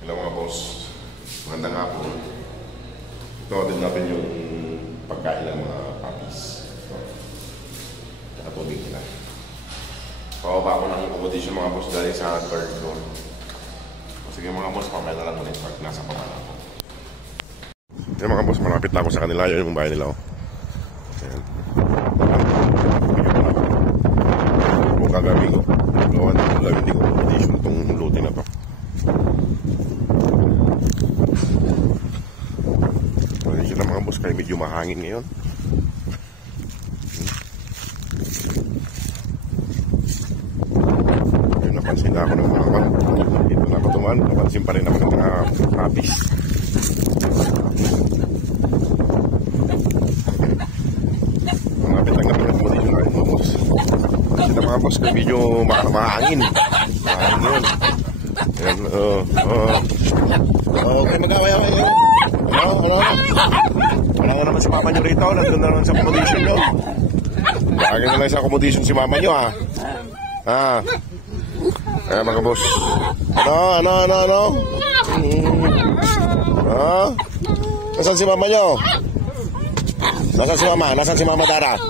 Hello mga boss, magandang hapon. Ito din natin yung pagkain ng mga puppies. Ito tubig nila. Pababa ko ng accommodation mga boss dahil sa third floor. Sige mga boss, pamaya na lang ulit pag nasa pamaya ako. Yung mga boss, malapit na ako sa kanila. Yun yung bahay nila. Ayan. Kung kagabi ko, gawa na kung gawin di ko accommodation itong luti na to. Sila mga boss kaya medyo mahangin ngayon. Yung napansin na ako ng mga kam. Dito na ako tuman. Napansin pa rin ako ng mga puppies. Malapit lang naman ako dito na mga boss. Sila mga boss kaya medyo mahangin. Mahangin yun. Ayan, okay, mag-away-away yun. Wala ko naman si mama nyo rito. Nandun na naman sa accommodation nyo. Lagi na lang sa accommodation si mama nyo, ha? Kaya mga boss. Ano? Nasaan si mama nyo? Nasaan si mama Dara?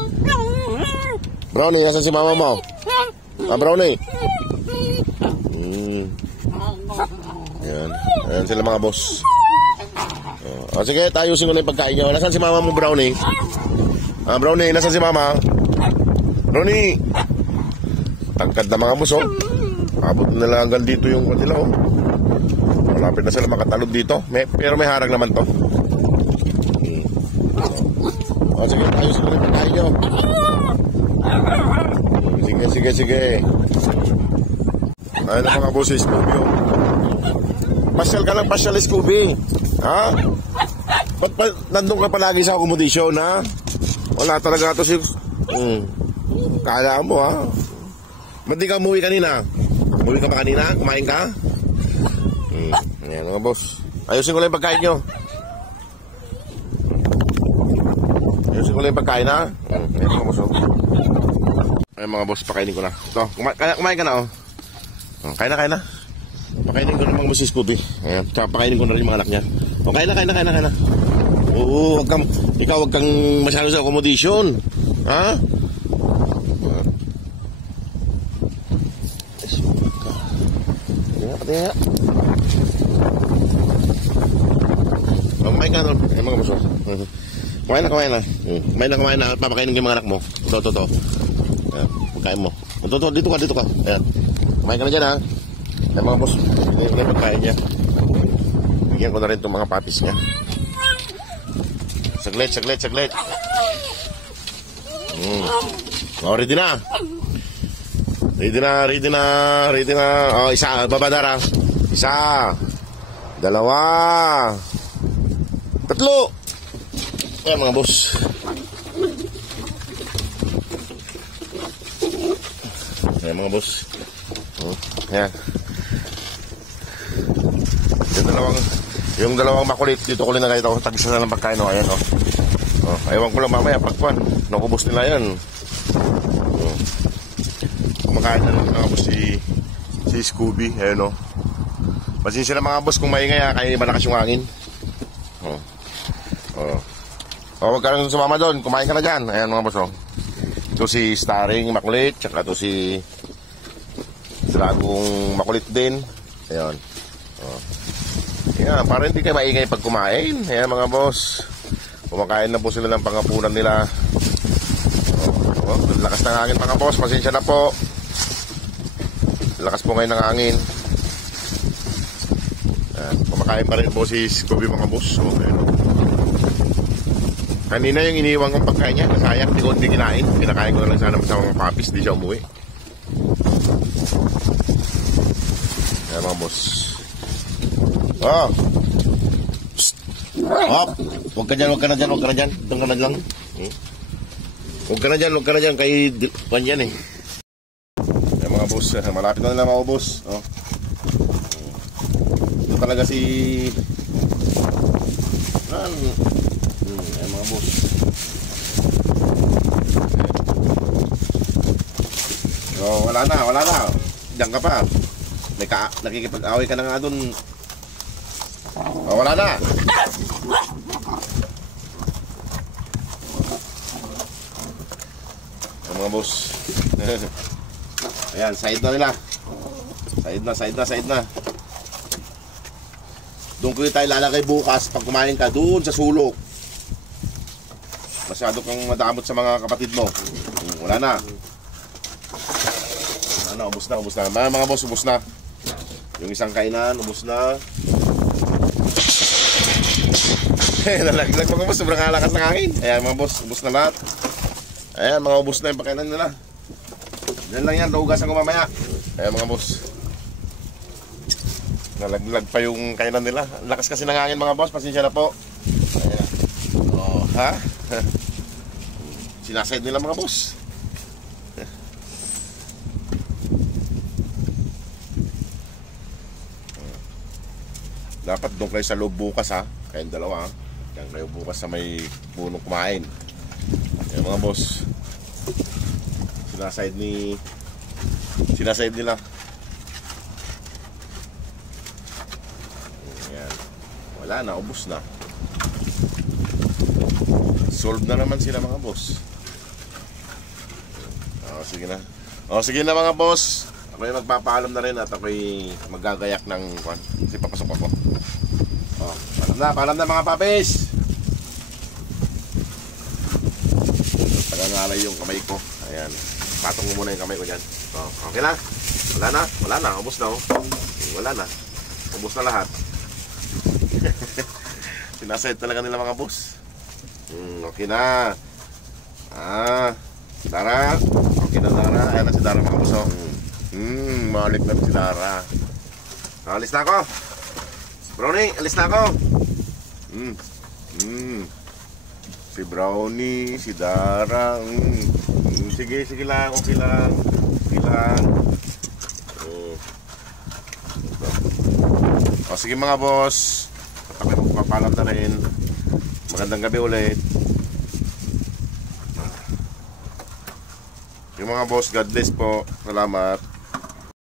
Brownie, nasaan si mama mo? Brownie? Ayan sila mga boss. Sige, tayusin ko na yung pagkain nyo. Nasaan si mama mo, Brownie? Brownie, nasaan si mama? Brownie! Tangkad na mga boss, oh. Abot na lang hanggang dito yung kanila, oh. Malapit na sila makatalog dito. Pero may harang naman to. Sige, tayusin ko na yung pagkain nyo. Sige. Ayun na mga boss, Scooby, oh. Pasyal ka lang, Scooby. Ha? Ba't nandun ka palagi sa accommodation, ha? Wala talaga ito si... Kala mo, ha? Ba't di ka umuwi kanina? Umuwi ka ba kanina? Kumain ka? Ayan mga boss. Ayusin ko lang yung pagkain nyo. Ayusin ko lang yung pagkain, ha? Ayan mga boss, oh. Ayan mga boss, pakainin ko na. Ito, kumain ka na, oh. Kain na. Pakainin ko naman mo si Scooby. Ayan, tsaka pakainin ko na rin yung mga anak niya. O, kain na. Oo, wag kang masyado sa accommodation. Ha? Pati nga. Kumain ka nun. Ayan mga boss. Kumain na. Papakainin ko yung mga anak mo. Ito. Ayan, pagkain mo. Dito ka. Ayan. Kumain ka na dyan, ha? Ayan mga boss. Ayan yung pagkain niya. Bigyan ko na rin itong mga puppies niya. Saglit. Ready na. Isa, babadara. Isa. Dalawa. Tatlo. Ayan mga boss. Ayan mga boss. Ayan. Yung dalawang makulit, dito ko linagay ito. Tag-isa na lang pagkain, ayan, ayawan ko lang mamaya, pagkuhan. Nakubos nila yan. Kumakain na lang mga boss si Scooby, ayan, Pasensya na mga boss kung maingay, kaya malakas yung hangin. Huwag ka lang sumama doon, kumain ka na dyan. Ayan mga boss, Ito si Starring makulit, tsaka ito si Dragong makulit din. Ayan. Ayan, para hindi kayo maingay pag kumain. Ayan mga boss. Kumakain na po sila ng pangapunan nila. Lakas ng hangin mga boss. Pasensya na po. Lakas po ngayon ng hangin. Ayan, kumakain pa rin po si Scooby mga boss. Kanina yung iniiwan kong pagkain niya. Nasayang, hindi ko hindi kinain. Pinakain ko na lang sana sa mga puppies. Hindi siya umuwi. Ayan mga boss. Psst. Huwag ka na dyan. Doon ka na lang. Huwag ka na dyan. Kay Juan yan, Ayan mga boss, malapit na nila maubos. Ito talaga si... Ayan mga boss. Wala na. Diyan ka pa. Nakikipag-away ka na nga dun. Oh, wala na. Mga boss. Ayan, side na nila. Side na. Doon ko tayo lalagay bukas pag kumain ka doon sa sulok. Masyado kang madamot sa mga kapatid mo. Wala na. Ubos na. Mga boss, ubos na. Yung isang kainan, ubos na. Nalaglag mga boss, sobrang halakas ng hangin. Ayan mga boss, ubos na lahat. Ayan, mga ubos na yung pakainan nila. Yan lang yan, daugasan ko mamaya. Ayan mga boss. Nalaglag pa yung kainan nila. Lakas kasi ng hangin mga boss, pasensya na po. Ayan. Oh, ha? Sinaside nila mga boss. Dapat doon kayo sa loob bukas ha. Kayong dalawa ha. Yan kayo bukas sa may punong kumain. Ayan mga boss. Sinaside nila. Ayan. Wala na, ubos na. Solve na naman sila mga boss. Sige na mga boss. Ako'y magpapaalam na rin at ako'y magagayak ng kasi papasok ako. Paalam na mga papis. Tagangalay yung kamay ko. Ayan. Patong mo muna yung kamay ko dyan. Okay na? Wala na. Ubos na oh. Wala na. Ubos na lahat. Sinasayad talaga nila mga boss. Okay na. Dara. Okay na Dara. Ayan na si Dara mga boss. Malik na si Dara. Alis na ako. Brownie, alis na ako. Si Brownie, si Dara. Sige lang, okay lang. Sige mga boss. At ako magpapalam na rin. Magandang gabi ulit. Yung mga boss, God bless po. Salamat.